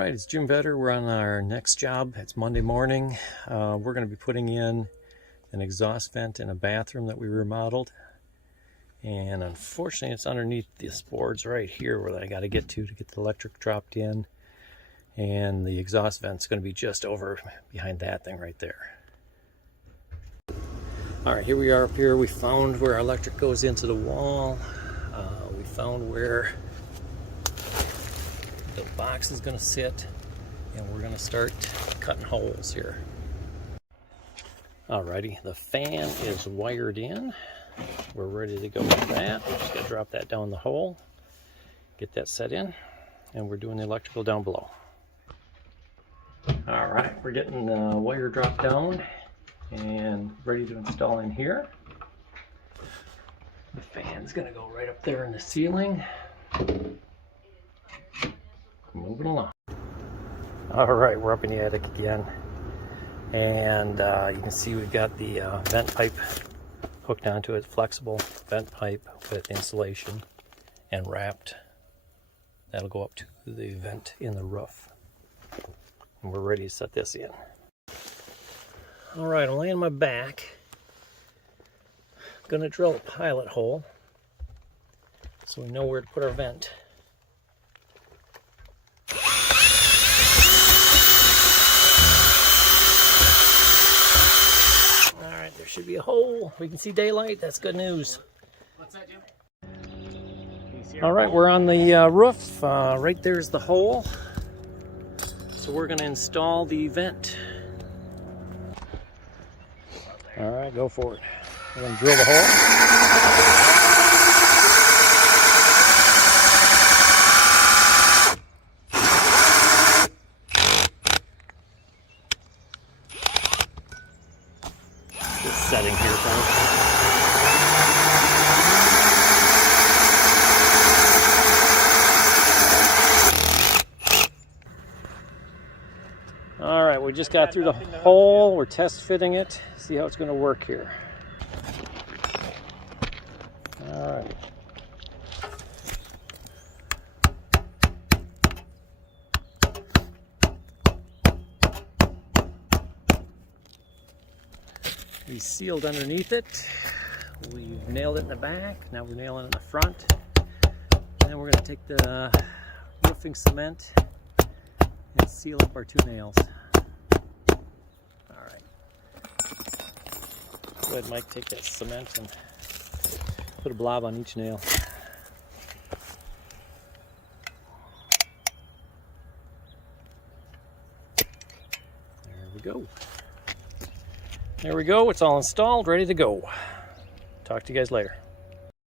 Alright, it's Jim Vetter. We're on our next job. It's Monday morning. We're going to be putting in an exhaust vent in a bathroom that we remodeled. And unfortunately, it's underneath these boards right here where I got to get the electric dropped in. And the exhaust vent's going to be just over behind that thing right there. Alright, here we are up here. We found where our electric goes into the wall. We found where the box is going to sit, and we're going to start cutting holes here. Alrighty, the fan is wired in. We're ready to go with that. We're just going to drop that down the hole, get that set in, and we're doing the electrical down below. Alright, we're getting the wire dropped down and ready to install in here. The fan's going to go right up there in the ceiling. Moving along. Alright, we're up in the attic again, and you can see we've got the vent pipe hooked onto it, flexible vent pipe with insulation and wrapped. That'll go up to the vent in the roof, and we're ready to set this in. Alright, I'm laying my back. Gonna drill a pilot hole so we know where to put our vent. Alright, there should be a hole. We can see daylight. That's good news. What's that, Jim? Alright, we're on the roof. Right there's the hole. So we're going to install the vent. Alright, go for it. We're going to drill the hole. Setting here, folks. All right, we just got through the hole. We're test fitting it. See how it's going to work here. All right. We sealed underneath it. We've nailed it in the back. Now we're nailing it in the front. And then we're going to take the roofing cement and seal up our two nails. All right. Go ahead, Mike, take that cement and put a blob on each nail. There we go. There we go, it's all installed, ready to go. Talk to you guys later.